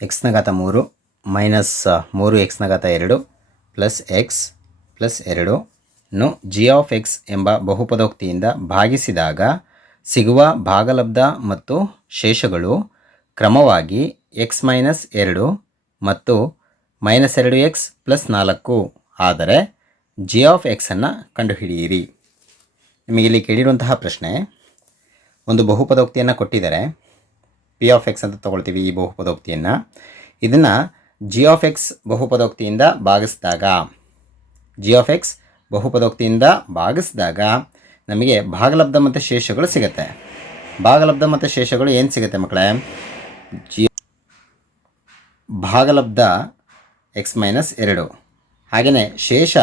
ಎಕ್ಸ್ನ ಘಾತ ಮೂರು ಮೈನಸ್ ಮೂರು ಎಕ್ಸ್ನ ಘಾತ ಎರಡು ಪ್ಲಸ್ ಎಕ್ಸ್ ಪ್ಲಸ್ ಎರಡು ನು ಜಿ ಆಫ್ ಎಕ್ಸ್ ಎಂಬ ಬಹುಪದೋಕ್ತಿಯಿಂದ ಭಾಗಿಸಿದಾಗ ಸಿಗುವ ಭಾಗಲಬ್ಧ ಮತ್ತು ಶೇಷಗಳು ಕ್ರಮವಾಗಿ ಎಕ್ಸ್ ಮೈನಸ್ ಎರಡು ಮತ್ತು ಮೈನಸ್ ಎರಡು ಎಕ್ಸ್ ಪ್ಲಸ್ ನಾಲ್ಕು. ಆದರೆ ಜಿ ಆಫ್ ಎಕ್ಸನ್ನು ಕಂಡುಹಿಡಿಯಿರಿ. ನಿಮಗೆ ಇಲ್ಲಿ ಕೇಳಿರುವಂತಹ ಪ್ರಶ್ನೆ, ಒಂದು ಬಹುಪದೋಕ್ತಿಯನ್ನು ಕೊಟ್ಟಿದ್ದಾರೆ ಪಿ ಆಫ್ ಎಕ್ಸ್ ಅಂತ ತಗೊಳ್ತೀವಿ ಈ ಬಹುಪದೋಕ್ತಿಯನ್ನು. ಇದನ್ನು ಜಿ ಆಫ್ ಎಕ್ಸ್ ಬಹುಪದೋಕ್ತಿಯಿಂದ ಭಾಗಿಸಿದಾಗ ಜಿ ಆಫ್ ಎಕ್ಸ್ ಬಹುಪದೋಕ್ತಿಯಿಂದ ಭಾಗಿಸಿದಾಗ ನಮಗೆ ಭಾಗಲಬ್ಧ ಮತ್ತು ಶೇಷಗಳು ಸಿಗುತ್ತೆ. ಭಾಗಲಬ್ಧ ಮತ್ತು ಶೇಷಗಳು ಏನು ಸಿಗುತ್ತೆ ಮಕ್ಕಳೇ? ಜಿ ಭಾಗಲಬ್ಧ ಎಕ್ಸ್ ಮೈನಸ್ ಎರಡು. ಹಾಗೆಯೇ ಶೇಷ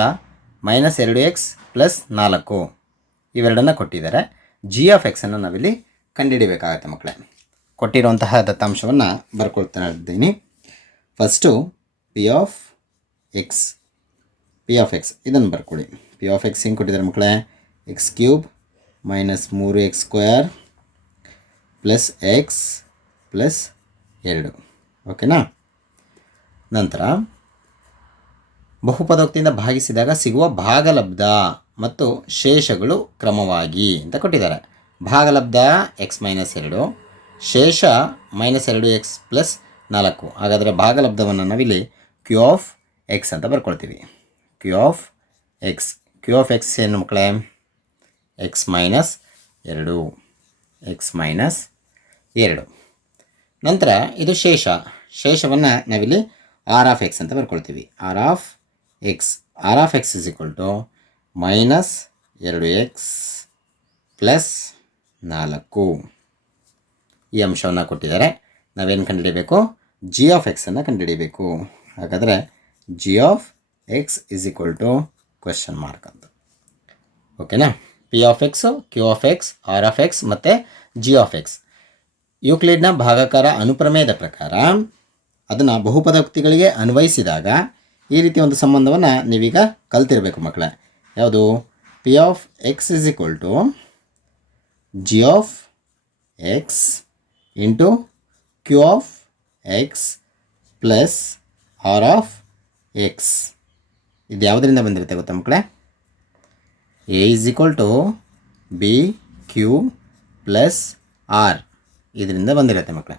ಮೈನಸ್ ಎರಡು ಎಕ್ಸ್ ಪ್ಲಸ್ ನಾಲ್ಕು. ಇವೆರಡನ್ನು ಕೊಟ್ಟಿದ್ದಾರೆ. ಜಿ ಆಫ್ ಎಕ್ಸನ್ನು ನಾವಿಲ್ಲಿ ಕಂಡುಹಿಡಿಬೇಕಾಗತ್ತೆ ಮಕ್ಕಳೇ. ಕೊಟ್ಟಿರುವಂತಹ ದತ್ತಾಂಶವನ್ನು ಬರ್ಕೊಳ್ತಾ ಇದ್ದೀನಿ first p of x p of x ಇದನ್ನು ಬರ್ಕೊಳ್ಳಿ ಪಿ ಆಫ್ ಎಕ್ಸ್ ಹಿಂಗೆ ಕೊಟ್ಟಿದ್ದಾರೆ ಮಕ್ಕಳೇ? ಎಕ್ಸ್ ಕ್ಯೂಬ್ ಮೈನಸ್ ಮೂರು x square plus x plus ಎರಡು. ಓಕೆನಾ ನಂತರ ಬಹುಪದೋಕ್ತಿಯಿಂದ ಭಾಗಿಸಿದಾಗ ಸಿಗುವ ಭಾಗಲಬ್ಧ ಮತ್ತು ಶೇಷಗಳು ಕ್ರಮವಾಗಿ ಅಂತ ಕೊಟ್ಟಿದ್ದಾರೆ. ಭಾಗಲಬ್ಧ ಎಕ್ಸ್ ಮೈನಸ್ ಎರಡು ಶೇಷ ಮೈನಸ್ ಎರಡು ಎಕ್ಸ್ ಪ್ಲಸ್ ನಾಲ್ಕು. ಹಾಗಾದರೆ ಭಾಗಲಬ್ಧವನ್ನು ನಾವಿಲ್ಲಿ ಕ್ಯೂ ಆಫ್ ಎಕ್ಸ್ ಅಂತ ಬರ್ಕೊಳ್ತೀವಿ. Q of x q of x ಏನು ಮಕ್ಕಳೇ? ಎಕ್ಸ್ ಮೈನಸ್ ಎರಡು. ಎಕ್ಸ್ ಮೈನಸ್ ಎರಡು. ನಂತರ ಇದು ಶೇಷ. ಶೇಷವನ್ನು ನಾವಿಲ್ಲಿ ಆರ್ ಆಫ್ ಎಕ್ಸ್ ಅಂತ ಬರ್ಕೊಳ್ತೀವಿ. R of x r of x is equal to minus ಎರಡು ಎಕ್ಸ್ ಪ್ಲಸ್ ನಾಲ್ಕು. ಈ ಅಂಶವನ್ನು ಕೊಟ್ಟಿದ್ದಾರೆ. ನಾವೇನು ಕಂಡುಹಿಡಿಯಬೇಕು ಜಿ ಆಫ್ ಎಕ್ಸನ್ನು ಕಂಡುಹಿಡಿಯಬೇಕು ಹಾಗಾದರೆ g of x is equal to question mark ಅಂತ. ಓಕೆನಾ p of x q of x r of x ಮತ್ತು ಜಿ ಆಫ್ ಎಕ್ಸ್ ಯೂಕ್ಲಿಡ್ನ ಭಾಗಾಕಾರ ಅನುಪ್ರಮೇಯದ ಪ್ರಕಾರ ಅದನ್ನು ಬಹುಪದೋಕ್ತಿಗಳಿಗೆ ಅನ್ವಯಿಸಿದಾಗ ಈ ರೀತಿ ಒಂದು ಸಂಬಂಧವನ್ನು ನೀವೀಗ ಕಲ್ತಿರಬೇಕು ಮಕ್ಕಳೇ ಯಾವುದು? P of x is equal to g of x into q of x plus r of x ಇದು ಯಾವುದರಿಂದ ಬಂದಿರುತ್ತೆ ಗೊತ್ತಾ ಮಕ್ಕಳೇ? A is equal to b q plus r ಇದರಿಂದ ಬಂದಿರುತ್ತೆ ಮಕ್ಕಳೇ.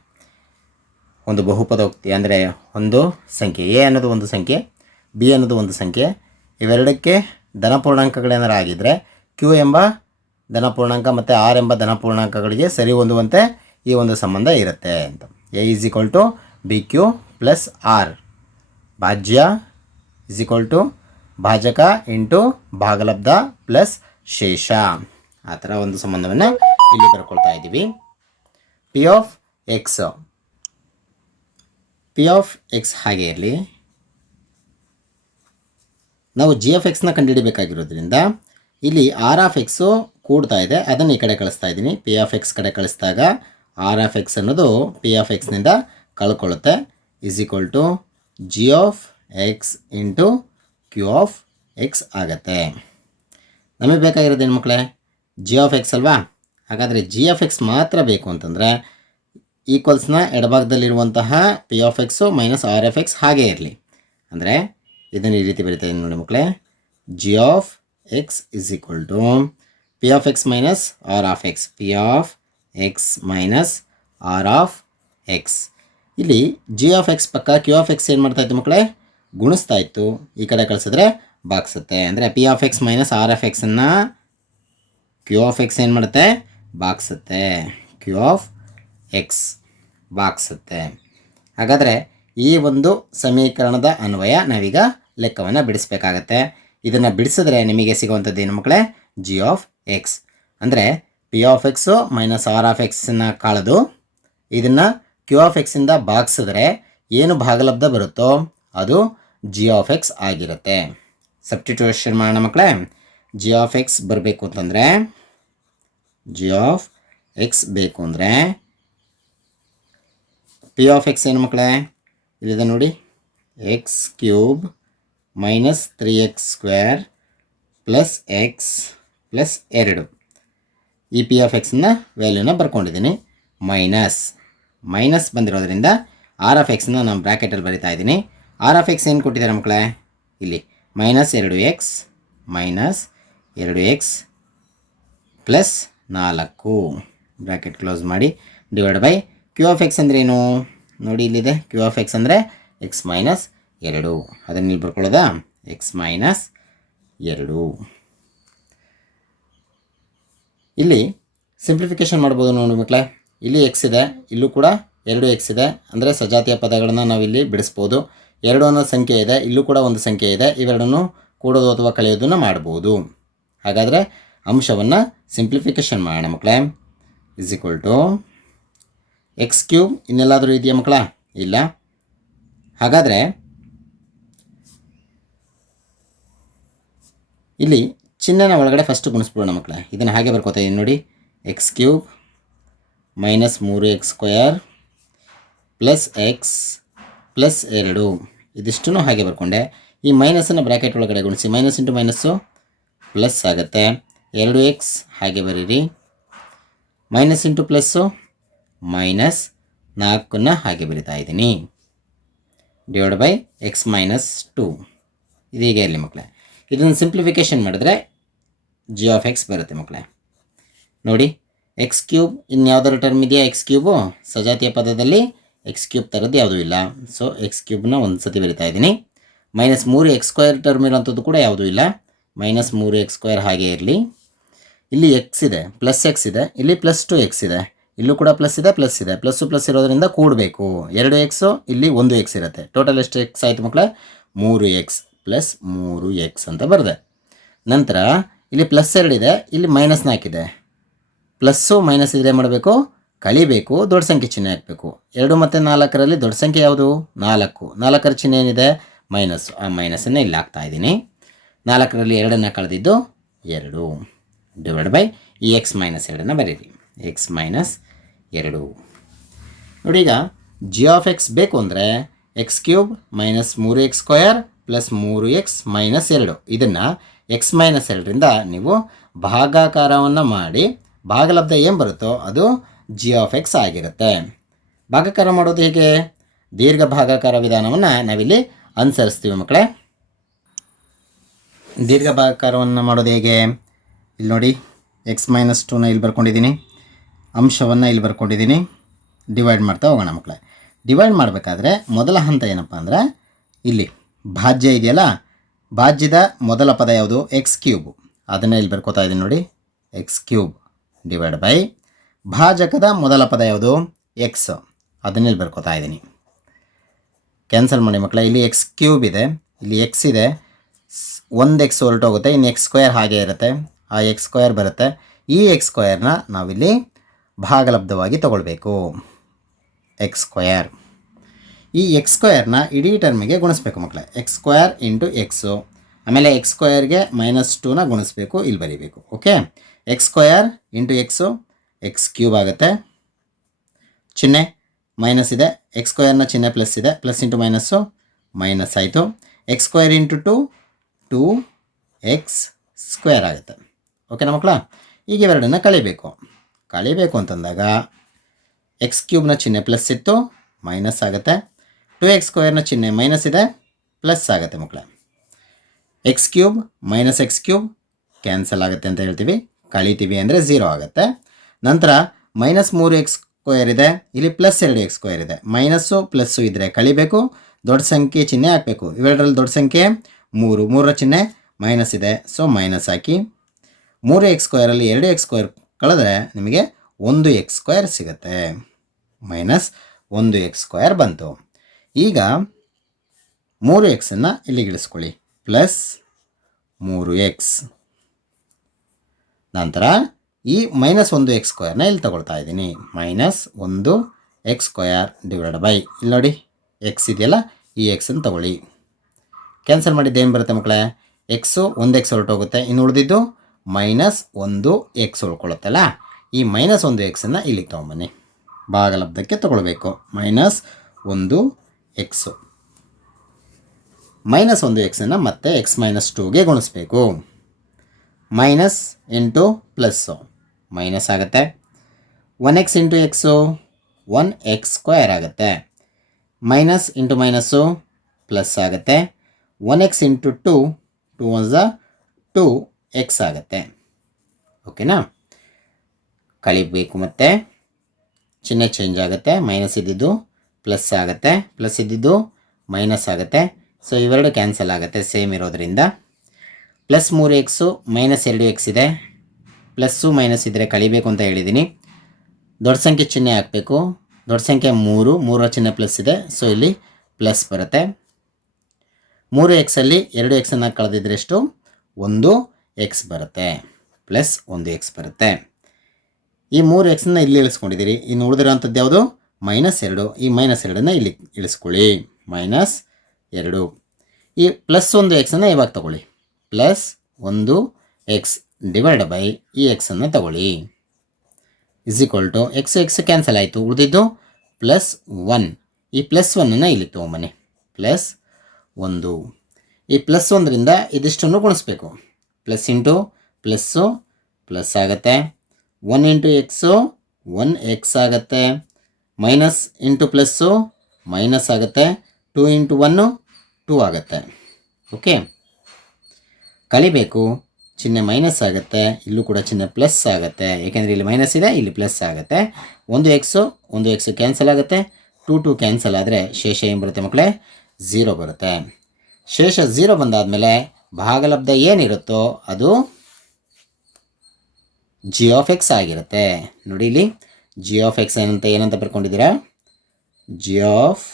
ಒಂದು ಬಹುಪದೋಕ್ತಿ ಅಂದರೆ ಒಂದು ಸಂಖ್ಯೆ. ಎ ಅನ್ನೋದು ಒಂದು ಸಂಖ್ಯೆ ಬಿ ಅನ್ನೋದು ಒಂದು ಸಂಖ್ಯೆ. ಇವೆರಡಕ್ಕೆ ಧನಪೂರ್ಣಾಂಕಗಳೇನಾರು ಆಗಿದ್ದರೆ ಕ್ಯೂ ಎಂಬ ಧನಪೂರ್ಣಾಂಕ ಮತ್ತು ಆರ್ ಎಂಬ ಧನಪೂರ್ಣಾಂಕಗಳಿಗೆ ಸರಿ ಹೊಂದುವಂತೆ ಈ ಒಂದು ಸಂಬಂಧ ಇರುತ್ತೆ ಅಂತ. A is equal to b q plus r ಭಾಜ್ಯ is equal to ಭಾಜಕ ಇಂಟು ಭಾಗಲಬ್ಧ ಪ್ಲಸ್ ಶೇಷ. ಆ ಥರ ಒಂದು ಸಂಬಂಧವನ್ನು ಇಲ್ಲಿ ಬರ್ಕೊಳ್ತಾ ಇದ್ದೀವಿ. P of x p of x ಹಾಗೆ ಇರಲಿ. ನಾವು ಜಿ ಎಫ್ ಎಕ್ಸ್ನ ಕಂಡುಹಿಡಿಬೇಕಾಗಿರೋದ್ರಿಂದ ಇಲ್ಲಿ ಆರ್ ಆಫ್ ಎಕ್ಸು ಕೂಡ್ತಾ ಇದೆ. ಅದನ್ನು ಈ ಕಡೆ ಕಳಿಸ್ತಾ ಇದ್ದೀನಿ. ಪಿ ಆಫ್ ಎಕ್ಸ್ ಕಡೆ ಕಳಿಸಿದಾಗ ಆರ್ ಆಫ್ ಎಕ್ಸ್ ಅನ್ನೋದು ಪಿ ಆಫ್ ಎಕ್ಸ್ನಿಂದ ಕಳ್ಕೊಳ್ಳುತ್ತೆ is equal to g of x into q of x ಆಗತ್ತೆ ನಮಗೆ ಬೇಕಾಗಿರೋದೇನು ಮಕ್ಕಳೇ ಜಿ ಆಫ್ ಎಕ್ಸ್ ಅಲ್ವಾ ಹಾಗಾದರೆ ಜಿ ಆಫ್ ಎಕ್ಸ್ ಮಾತ್ರ ಬೇಕು ಅಂತಂದರೆ ಈಕ್ವಲ್ಸ್ನ ಎಡಭಾಗದಲ್ಲಿರುವಂತಹ p of x minus r of x ಹಾಗೇ ಇರಲಿ ಅಂದರೆ ಇದನ್ನು ಈ ರೀತಿ ಬರೀತಾ ನೋಡಿ ಮಕ್ಕಳೇ g of x is equal to p of x minus r of x p of x minus r of x ಇಲ್ಲಿ ಜಿ ಆಫ್ ಎಕ್ಸ್ ಪಕ್ಕ ಕ್ಯೂ ಆಫ್ ಎಕ್ಸ್ ಏನು ಮಾಡ್ತಾ ಇತ್ತು ಮಕ್ಕಳೇ? ಗುಣಿಸ್ತಾ ಇತ್ತು. ಈ ಕಡೆ ಕಳಿಸಿದ್ರೆ ಬಾಗ್ಸುತ್ತೆ ಅಂದರೆ p of x minus r of ಎಕ್ಸನ್ನು Q of X ಏನು ಮಾಡುತ್ತೆ? ಬಾಗ್ಸುತ್ತೆ ಕ್ಯೂ ಆಫ್ ಎಕ್ಸ್ ಬಾಗ್ಸುತ್ತೆ ಹಾಗಾದರೆ ಈ ಒಂದು ಸಮೀಕರಣದ ಅನ್ವಯ ನಾವೀಗ ಲೆಕ್ಕವನ್ನು ಬಿಡಿಸ್ಬೇಕಾಗತ್ತೆ. ಇದನ್ನು ಬಿಡಿಸಿದ್ರೆ ನಿಮಗೆ ಸಿಗುವಂಥದ್ದು ಏನು ಮಕ್ಕಳೇ? ಜಿ ಆಫ್ ಎಕ್ಸ್ ಅಂದರೆ p of x minus r of ಎಕ್ಸನ್ನ ಕಳೆದು. ಇದನ್ನು ಕ್ಯೂ ಆಫ್ ಎಕ್ಸಿಂದ ಭಾಗಿಸಿದ್ರೆ ಏನು ಭಾಗಲಬ್ಧ ಬರುತ್ತೋ ಅದು ಜಿ ಆಫ್ ಎಕ್ಸ್ ಆಗಿರುತ್ತೆ. ಸಬ್ಸ್ಟಿಟ್ಯೂಷನ್ ಮಾಡೋಣ ಮಕ್ಕಳೇ. ಜಿ ಆಫ್ ಎಕ್ಸ್ ಬರಬೇಕು ಅಂತಂದರೆ ಜಿ ಆಫ್ ಎಕ್ಸ್ ಬೇಕು ಅಂದರೆ ಪಿ ಆಫ್ ಎಕ್ಸ್ ಏನು ಮಕ್ಕಳೇ? ಇಲ್ಲಿದೆ ನೋಡಿ. X cube minus three x square plus x plus ಎರಡು. ಈ ಪಿ ಎಫ್ ಎಕ್ಸ್ನ ವ್ಯಾಲ್ಯೂನ ಬರ್ಕೊಂಡಿದ್ದೀನಿ. ಮೈನಸ್ ಮೈನಸ್ ಬಂದಿರೋದ್ರಿಂದ ಆರ್ ಆಫ್ ಎಕ್ಸ್ನ ನಾನು ಬ್ರ್ಯಾಕೆಟಲ್ಲಿ ಬರಿತಾ ಇದ್ದೀನಿ. ಆರ್ ಆಫ್ ಎಕ್ಸ್ ಏನು ಕೊಟ್ಟಿದ್ದಾರೆ ಮಕ್ಕಳೇ? ಇಲ್ಲಿ ಮೈನಸ್ ಎರಡು ಎಕ್ಸ್ ಮೈನಸ್ ಎರಡು ಎಕ್ಸ್ ಪ್ಲಸ್ ನಾಲ್ಕು. ಬ್ರ್ಯಾಕೆಟ್ ಕ್ಲೋಸ್ ಮಾಡಿ divide by q of x ಅಂದ್ರೆ ಏನು? ನೋಡಿ ಇಲ್ಲಿದೆ. ಕ್ಯೂ ಆಫ್ ಎಕ್ಸ್ ಅಂದರೆ ಎಕ್ಸ್ ಮೈನಸ್ ಎರಡು. ಅದನ್ನು ಇಲ್ಲಿ ಬರ್ಕೊಳ್ಳೋದಾ? ಎಕ್ಸ್ ಮೈನಸ್ ಎರಡು. ಇಲ್ಲಿ ಸಿಂಪ್ಲಿಫಿಕೇಶನ್ ಮಾಡ್ಬೋದು ನೋಡಿ ಮಕ್ಕಳೇ ಇಲ್ಲಿ ಎಕ್ಸ್ ಇದೆ, ಇಲ್ಲೂ ಕೂಡ ಎರಡು ಎಕ್ಸ್ ಇದೆ. ಅಂದರೆ ಸಜಾತಿಯ ಪದಗಳನ್ನು ನಾವಿಲ್ಲಿ ಬಿಡಿಸ್ಬೋದು. ಎರಡು ಅನ್ನೋ ಸಂಖ್ಯೆ ಇದೆ, ಇಲ್ಲೂ ಕೂಡ ಒಂದು ಸಂಖ್ಯೆ ಇದೆ. ಇವೆರಡನ್ನು ಕೂಡೋದು ಅಥವಾ ಕಳೆಯೋದನ್ನು ಮಾಡ್ಬೋದು. ಹಾಗಾದರೆ ಅಂಶವನ್ನು ಸಿಂಪ್ಲಿಫಿಕೇಶನ್ ಮಾಡೋಣ ಮಕ್ಕಳೇ is equal to x cube ಇನ್ನೆಲ್ಲಾದರೂ ಇದೆಯಾ ಮಕ್ಕಳ ಇಲ್ಲ. ಹಾಗಾದರೆ ಇಲ್ಲಿ ಚಿಹ್ನೆನ ಒಳಗಡೆ ಫಸ್ಟ್ ಗುಣಿಸ್ಬಿಡೋಣ ಮಕ್ಕಳೇ ಇದನ್ನು ಹಾಗೆ ಬರ್ಕೋತಾ ಇದ್ದೀನಿ ನೋಡಿ. ಎಕ್ಸ್ ಕ್ಯೂಬ್ ಮೈನಸ್ ಮೂರು x square plus x plus ಎರಡು. ಇದಿಷ್ಟು ಹಾಗೆ ಬರ್ಕೊಂಡೆ. ಈ ಮೈನಸನ್ನು ಬ್ರ್ಯಾಕೆಟ್ ಒಳಗಡೆ ಗುಣಿಸಿ ಮೈನಸ್ ಇಂಟು ಮೈನಸ್ಸು ಪ್ಲಸ್ ಆಗುತ್ತೆ. ಎರಡು ಎಕ್ಸ್ ಹಾಗೆ ಬರೀರಿ. ಮೈನಸ್ ಇಂಟು ಪ್ಲಸ್ಸು ಮೈನಸ್ ನಾಲ್ಕನ್ನ ಹಾಗೆ ಬರಿತಾ ಇದ್ದೀನಿ divide by x minus two ಇದೀಗ ಇರಲಿ ಮಕ್ಕಳೇ ಇದನ್ನು ಸಿಂಪ್ಲಿಫಿಕೇಶನ್ ಮಾಡಿದ್ರೆ ಜಿ ಆಫ್ ಎಕ್ಸ್ ಬರುತ್ತೆ ಮಕ್ಕಳೇ ನೋಡಿ ಎಕ್ಸ್ ಕ್ಯೂಬ್ ಇನ್ಯಾವುದಾದ್ರು ಟರ್ಮ್ ಇದೆಯಾ ಎಕ್ಸ್ ಕ್ಯೂಬು ಸಜಾತಿಯ ಪದದಲ್ಲಿ ಎಕ್ಸ್ ಕ್ಯೂಬ್ ಥರದ್ದು ಯಾವುದೂ ಇಲ್ಲ. ಸೊ ಎಕ್ಸ್ ಕ್ಯೂಬ್ನ ಒಂದು ಸತಿ ಬರಿತಾ ಇದ್ದೀನಿ. ಮೈನಸ್ ಮೂರು ಎಕ್ಸ್ ಸ್ಕ್ವೇರ್ ಟರ್ಮ್ ಇರೋಂಥದ್ದು ಕೂಡ ಯಾವುದೂ ಇಲ್ಲ. ಮೈನಸ್ ಮೂರು ಎಕ್ಸ್ ಸ್ಕ್ವೇರ್ ಹಾಗೆ ಇರಲಿ. ಇಲ್ಲಿ ಎಕ್ಸ್ ಇದೆ ಪ್ಲಸ್ ಎಕ್ಸ್ ಇದೆ, ಇಲ್ಲಿ ಪ್ಲಸ್ ಟು ಎಕ್ಸ್ ಇದೆ. ಇಲ್ಲೂ ಕೂಡ ಪ್ಲಸ್ ಇದೆ ಪ್ಲಸ್ ಇದೆ. ಪ್ಲಸ್ಸು ಪ್ಲಸ್ ಇರೋದರಿಂದ ಕೂಡಬೇಕು. ಎರಡು ಎಕ್ಸು ಇಲ್ಲಿ ಒಂದು ಎಕ್ಸ್ ಇರುತ್ತೆ. ಟೋಟಲ್ ಎಷ್ಟು ಎಕ್ಸ್ ಆಯಿತು ಮಕ್ಕಳೇ ಮೂರು ಎಕ್ಸ್ ಪ್ಲಸ್ ಮೂರು ಎಕ್ಸ್ ಅಂತ ಬರೆದೆ. ನಂತರ ಇಲ್ಲಿ ಪ್ಲಸ್ ಎರಡಿದೆ ಇಲ್ಲಿ ಮೈನಸ್ ನಾಲ್ಕಿದೆ ಪ್ಲಸ್ಸು ಮೈನಸ್ ಇದ್ರೆ ಮಾಡಬೇಕು? ಕಳಿಬೇಕು ದೊಡ್ಡ ಸಂಖ್ಯೆ ಚಿಹ್ನೆ ಹಾಕಬೇಕು. ಎರಡು ಮತ್ತು ನಾಲ್ಕರಲ್ಲಿ ದೊಡ್ಡ ಸಂಖ್ಯೆ ಯಾವುದು? ನಾಲ್ಕು. ನಾಲ್ಕರ ಚಿಹ್ನೆ ಏನಿದೆ? ಮೈನಸ್ ಆ ಮೈನಸನ್ನು ಇಲ್ಲಿ ಹಾಕ್ತಾ ಇದ್ದೀನಿ. ನಾಲ್ಕರಲ್ಲಿ ಎರಡನ್ನು ಕಳೆದಿದ್ದು ಎರಡು. ಡಿವೈಡ್ ಬೈ ಈ ಎಕ್ಸ್ ಮೈನಸ್ ಎರಡನ್ನು ಬರೀರಿ. ಎಕ್ಸ್ ಮೈನಸ್ ಎರಡು. ನೋಡಿ ಈಗ ಜಿ ಆಫ್ ಎಕ್ಸ್ ಬೇಕು ಅಂದರೆ ಎಕ್ಸ್ ಕ್ಯೂಬ್ ಮೈನಸ್ ಮೂರು ಎಕ್ಸ್ ಸ್ಕ್ವಯರ್ ಪ್ಲಸ್ ಮೂರು ಎಕ್ಸ್ ಮೈನಸ್ ಎರಡು. ಇದನ್ನು ಎಕ್ಸ್ ಮೈನಸ್ ಎರಡರಿಂದ ನೀವು ಭಾಗಾಕಾರವನ್ನು ಮಾಡಿ ಭಾಗಲಬ್ಧ ಏನು ಬರುತ್ತೋ ಅದು ಜಿ ಆಫ್ ಎಕ್ಸ್ ಆಗಿರುತ್ತೆ. ಭಾಗಾಕಾರ ಮಾಡೋದು ಹೇಗೆ? ದೀರ್ಘ ಭಾಗಾಕಾರ ವಿಧಾನವನ್ನು ನಾವಿಲ್ಲಿ ಅನುಸರಿಸ್ತೀವಿ ಮಕ್ಕಳೇ. ದೀರ್ಘ ಭಾಗಾಕಾರವನ್ನು ಮಾಡೋದು ಹೇಗೆ? ಇಲ್ಲಿ ನೋಡಿ ಎಕ್ಸ್ ಮೈನಸ್ ಟೂನ ಇಲ್ಲಿ ಬರ್ಕೊಂಡಿದ್ದೀನಿ. ಅಂಶವನ್ನು ಇಲ್ಲಿ ಬರ್ಕೊಂಡಿದ್ದೀನಿ. ಡಿವೈಡ್ ಮಾಡ್ತಾ ಹೋಗೋಣ ಮಕ್ಕಳೇ. ಡಿವೈಡ್ ಮಾಡಬೇಕಾದ್ರೆ ಮೊದಲ ಹಂತ ಏನಪ್ಪ ಅಂದರೆ ಇಲ್ಲಿ ಭಾಜ್ಯ ಇದೆಯಲ್ಲ ಭಾಜ್ಯದ ಮೊದಲ ಪದ ಯಾವುದು? ಎಕ್ಸ್ ಕ್ಯೂಬ್ ಅದನ್ನೇ ಇಲ್ಲಿ ಬರ್ಕೋತಾ ಇದ್ದೀನಿ ನೋಡಿ. ಎಕ್ಸ್ ಕ್ಯೂಬ್ ಡಿವೈಡ್ ಬೈ ಭಾಜಕದ ಮೊದಲ ಪದ ಯಾವುದು? ಎಕ್ಸ್ ಅದನ್ನ ಇಲ್ಲಿ ಬರ್ಕೋತಾ ಇದ್ದೀನಿ ಕ್ಯಾನ್ಸಲ್ ಮಾಡಿ ಮಕ್ಕಳ, ಇಲ್ಲಿ ಎಕ್ಸ್ ಕ್ಯೂಬ್ ಇದೆ. ಇಲ್ಲಿ ಎಕ್ಸ್ ಇದೆ. ಒಂದು ಎಕ್ಸ್ ಹೊರಟೋಗುತ್ತೆ, ಇನ್ನು ಎಕ್ಸ್ ಸ್ಕ್ವೇರ್ ಹಾಗೆ ಇರುತ್ತೆ. ಆ ಎಕ್ಸ್ ಸ್ಕ್ವೇರ್ ಬರುತ್ತೆ. ಈ ಎಕ್ಸ್ ಸ್ಕ್ವೇರ್ನ ನಾವಿಲ್ಲಿ ಭಾಗಲಬ್ಧವಾಗಿ ತಗೊಳ್ಬೇಕು. ಎಕ್ಸ್ ಸ್ಕ್ವೇರ್ ಈ ಎಕ್ಸ್ ಸ್ಕ್ವೇರ್ನ ಇಡೀ ಟರ್ಮಿಗೆ ಗುಣಿಸ್ಬೇಕು ಮಕ್ಕಳೇ ಎಕ್ಸ್ ಸ್ಕ್ವೇರ್ ಇಂಟು ಎಕ್ಸು ಆಮೇಲೆ ಎಕ್ಸ್ ಸ್ಕ್ವೇರ್ಗೆ ಮೈನಸ್ ಟೂನ ಗುಣಿಸ್ಬೇಕು, ಇಲ್ಲಿ ಬರೀಬೇಕು. Okay x square into x x cube ಆಗುತ್ತೆ. ಚಿಹ್ನೆ ಮೈನಸ್ ಇದೆ. ಎಕ್ಸ್ ಸ್ಕ್ವೇರ್ನ ಚಿಹ್ನೆ ಪ್ಲಸ್ ಇದೆ. ಪ್ಲಸ್ ಇಂಟು ಮೈನಸ್ಸು ಮೈನಸ್ ಆಯಿತು. X square into two two x square ಆಗುತ್ತೆ. ಓಕೆನಾ ಮಕ್ಕಳ ಈಗ ಇವೆರಡನ್ನ ಕಳಿಬೇಕು. ಕಳಿಬೇಕು ಅಂತಂದಾಗ ಎಕ್ಸ್ ಕ್ಯೂಬ್ನ ಚಿಹ್ನೆ ಪ್ಲಸ್ ಇತ್ತು ಮೈನಸ್ ಆಗುತ್ತೆ. ಟು ಎಕ್ಸ್ ಸ್ಕ್ವೇರ್ನ ಚಿಹ್ನೆ ಮೈನಸ್ ಇದೆ ಪ್ಲಸ್ ಆಗುತ್ತೆ ಮಕ್ಕಳ. X cube minus x cube cancel ಆಗುತ್ತೆ ಅಂತ ಹೇಳ್ತೀವಿ. ಕಳೀತೀವಿ ಅಂದರೆ ಝೀರೋ ಆಗುತ್ತೆ. ನಂತರ ಮೈನಸ್ ಮೂರು ಎಕ್ಸ್ ಸ್ಕ್ವೇರ್ ಇದೆ, ಇಲ್ಲಿ ಪ್ಲಸ್ ಎರಡು ಎಕ್ಸ್ ಸ್ಕ್ವೇರ್ ಇದೆ. ಮೈನಸ್ಸು ಪ್ಲಸ್ಸು ಇದ್ದರೆ ಕಳಿಬೇಕು, ದೊಡ್ಡ ಸಂಖ್ಯೆ ಚಿಹ್ನೆ ಹಾಕಬೇಕು. ಇವೆರಡರಲ್ಲಿ ದೊಡ್ಡ ಸಂಖ್ಯೆ ಮೂರು, ಮೂರರ ಚಿಹ್ನೆ ಮೈನಸ್ ಇದೆ. ಸೊ ಮೈನಸ್ ಹಾಕಿ ಮೂರು ಎಕ್ಸ್ ಸ್ಕ್ವೇರಲ್ಲಿ ಎರಡು ಎಕ್ಸ್ ಸ್ಕ್ವೇರ್ ಕಳೆದ್ರೆ ನಿಮಗೆ ಒಂದು ಎಕ್ಸ್ ಸ್ಕ್ವೇರ್ ಸಿಗುತ್ತೆ. ಮೈನಸ್ ಒಂದು ಎಕ್ಸ್ ಸ್ಕ್ವೇರ್ ಬಂತು. ಈಗ ಮೂರು ಎಕ್ಸನ್ನು ಇಲ್ಲಿಗೆ ಇಳಿಸ್ಕೊಳ್ಳಿ. ಪ್ಲಸ್ ಮೂರು ಎಕ್ಸ್ ನಂತರ ಈ ಮೈನಸ್ ಒಂದು ಎಕ್ಸ್ ಸ್ಕ್ವಯರ್ನ ಇಲ್ಲಿ ತಗೊಳ್ತಾ ಇದ್ದೀನಿ. ಮೈನಸ್ ಒಂದು ಎಕ್ಸ್ ಸ್ಕ್ವಯರ್ ಡಿವೈಡ್ ಬೈ ಇಲ್ಲಿ ನೋಡಿ ಎಕ್ಸ್ ಇದೆಯಲ್ಲ, ಈ ಎಕ್ಸನ್ನು ತಗೊಳ್ಳಿ. ಕ್ಯಾನ್ಸಲ್ ಮಾಡಿದ್ದು ಏನು ಬರುತ್ತೆ ಮಕ್ಕಳೇ? ಎಕ್ಸು ಒಂದು ಎಕ್ಸ್ ಹೊರಟೋಗುತ್ತೆ, ಇನ್ನು ಉಳಿದಿದ್ದು ಮೈನಸ್ ಒಂದು ಎಕ್ಸ್ ಉಳ್ಕೊಳ್ಳುತ್ತಲ್ಲ, ಈ ಮೈನಸ್ ಒಂದು ಎಕ್ಸನ್ನು ಇಲ್ಲಿಗೆ ತೊಗೊಂಬನ್ನಿ ಭಾಗಲಬ್ಧಕ್ಕೆ ತೊಗೊಳ್ಬೇಕು. ಮೈನಸ್ ಒಂದು ಎಕ್ಸು ಮೈನಸ್ ಒಂದು ಎಕ್ಸನ್ನು ಮತ್ತೆ ಎಕ್ಸ್ ಮೈನಸ್ ಟೂಗೆ ಗುಣಿಸ್ಬೇಕು. ಮೈನಸ್ ಇಂಟು ಪ್ಲಸ್ಸು ಮೈನಸ್ ಆಗುತ್ತೆ. One x into x one x square ಆಗುತ್ತೆ. ಮೈನಸ್ ಇಂಟು ಮೈನಸ್ಸು ಪ್ಲಸ್ ಆಗುತ್ತೆ. One x into two two one ಝ two X ಆಗುತ್ತೆ. ಓಕೆನಾ ಕಳಿಬೇಕು ಮತ್ತೆ. ಚಿಹ್ನೆ ಚೇಂಜ್ ಆಗುತ್ತೆ. ಮೈನಸ್ ಇದ್ದಿದ್ದು ಪ್ಲಸ್ ಆಗುತ್ತೆ. ಪ್ಲಸ್ ಇದ್ದಿದ್ದು ಮೈನಸ್ ಆಗುತ್ತೆ. ಸೊ ಇವೆರಡು ಕ್ಯಾನ್ಸಲ್ ಆಗುತ್ತೆ ಸೇಮ್ ಇರೋದರಿಂದ. ಪ್ಲಸ್ ಮೂರು ಎಕ್ಸು ಮೈನಸ್ ಎರಡು ಎಕ್ಸ್ ಇದೆ. ಪ್ಲಸ್ಸು ಮೈನಸ್ ಇದ್ದರೆ ಕಳಿಬೇಕು ಅಂತ ಹೇಳಿದ್ದೀನಿ ದೊಡ್ಡ ಸಂಖ್ಯೆ ಚಿಹ್ನೆ ಹಾಕಬೇಕು. ದೊಡ್ಡ ಸಂಖ್ಯೆ ಮೂರು, ಮೂರರ ಚಿಹ್ನೆ ಪ್ಲಸ್ ಇದೆ. ಸೊ ಇಲ್ಲಿ ಪ್ಲಸ್ ಬರುತ್ತೆ. ಮೂರು ಎಕ್ಸಲ್ಲಿ ಎರಡು ಎಕ್ಸನ್ನು ಕಳೆದಿದ್ರೆ ಎಷ್ಟು ಒಂದು ಎಕ್ಸ್ ಬರುತ್ತೆ. ಪ್ಲಸ್ ಒಂದು ಎಕ್ಸ್ ಬರುತ್ತೆ. ಈ ಮೂರು ಎಕ್ಸನ್ನು ಇಲ್ಲಿ ಇಳಿಸ್ಕೊಂಡಿದ್ದೀರಿ. ಇನ್ನು ಉಳಿದಿರೋಂಥದ್ದು ಯಾವುದು? ಮೈನಸ್ ಎರಡು. ಈ ಮೈನಸ್ ಎರಡನ್ನು ಇಲ್ಲಿ ಇಳಿಸ್ಕೊಳ್ಳಿ. ಮೈನಸ್ ಎರಡು. ಈ ಪ್ಲಸ್ ಒಂದು ಎಕ್ಸನ್ನು ಇವಾಗ ತಗೊಳ್ಳಿ. ಪ್ಲಸ್ ಒಂದು ಎಕ್ಸ್ ಡಿವೈಡ್ ಬೈ ಈ ಎಕ್ಸನ್ನು ತಗೊಳ್ಳಿ. Is equal to x x cancel ಆಯಿತು. ಉಳಿದಿದ್ದು ಪ್ಲಸ್ ಒನ್ ಈ ಪ್ಲಸ್ ಒನ್ನನ್ನು ಇಲ್ಲಿ ತೊಗೊಂಬನ್ನಿ. ಪ್ಲಸ್ ಒಂದು. ಈ ಪ್ಲಸ್ ಒಂದರಿಂದ ಇದಿಷ್ಟನ್ನು ಗುಣಿಸ್ಬೇಕು. ಪ್ಲಸ್ ಇಂಟು ಪ್ಲಸ್ಸು ಪ್ಲಸ್ ಆಗುತ್ತೆ. One into x one x ಆಗುತ್ತೆ. ಮೈನಸ್ ಇಂಟು ಪ್ಲಸ್ಸು ಮೈನಸ್ ಆಗುತ್ತೆ. ಟೂ ಇಂಟು ಒನ್ನು, ಟೂ ಆಗುತ್ತೆ. ಓಕೆ? ಕಲಿಬೇಕು. ಚಿಹ್ನೆ ಮೈನಸ್ ಆಗುತ್ತೆ. ಇಲ್ಲೂ ಕೂಡ ಚಿಹ್ನೆ ಪ್ಲಸ್ ಆಗುತ್ತೆ. ಏಕೆಂದರೆ ಇಲ್ಲಿ ಮೈನಸ್ ಇದೆ, ಇಲ್ಲಿ ಪ್ಲಸ್ ಆಗುತ್ತೆ. ಒಂದು ಎಕ್ಸು ಒಂದು ಎಕ್ಸು ಕ್ಯಾನ್ಸಲ್ ಆಗುತ್ತೆ. ಟೂ ಟು ಕ್ಯಾನ್ಸಲ್ ಆದರೆ ಶೇಷ ಏನು ಬರುತ್ತೆ ಮಕ್ಕಳೇ? ಝೀರೋ ಬರುತ್ತೆ. ಶೇಷ ಝೀರೋ ಬಂದಾದಮೇಲೆ ಭಾಗಲಬ್ಧ ಏನಿರುತ್ತೋ ಅದು ಜಿ ಎಕ್ಸ್ ಆಗಿರುತ್ತೆ. ನೋಡಿ ಇಲ್ಲಿ. ಜಿ ಆಫ್ ಎಕ್ಸ್ ಏನಂತ ಏನಂತ ಬರ್ಕೊಂಡಿದ್ದೀರಾ g of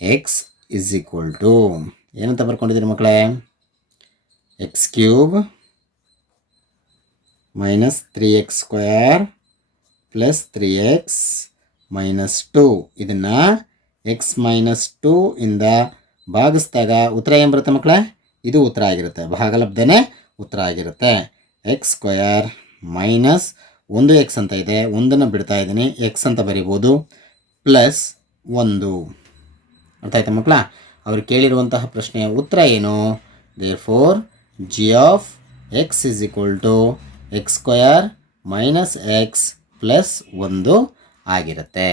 x is equal to ಏನಂತ ಬರ್ಕೊಂಡಿದ್ದೀರಿ ಮಕ್ಕಳೇ? X cube minus three x square plus three x minus two ಇದನ್ನು ಎಕ್ಸ್ ಮೈನಸ್ ಟೂ ಇಂದ ಭಾಗಿಸಿದಾಗ ಉತ್ತರ ಏನು ಬರುತ್ತೆ ಮಕ್ಕಳೇ? ಇದು ಉತ್ತರ ಆಗಿರುತ್ತೆ. ಭಾಗಲಬ್ಧನೇ ಉತ್ತರ ಆಗಿರುತ್ತೆ. ಎಕ್ಸ್ ಸ್ಕ್ವಯರ್ ಮೈನಸ್ ಒಂದು ಎಕ್ಸ್ ಅಂತ ಇದೆ, ಒಂದನ್ನು ಬಿಡ್ತಾ ಇದ್ದೀನಿ ಎಕ್ಸ್ ಅಂತ ಬರಿಬೋದು ಪ್ಲಸ್ ಒಂದು. ಅರ್ಥ ಆಯ್ತಾ ಮಕ್ಕಳ? ಅವರು ಕೇಳಿರುವಂತಹ ಪ್ರಶ್ನೆಯ ಉತ್ತರ ಏನು? Therefore g of x is equal to x square minus x plus ಒಂದು ಆಗಿರುತ್ತೆ.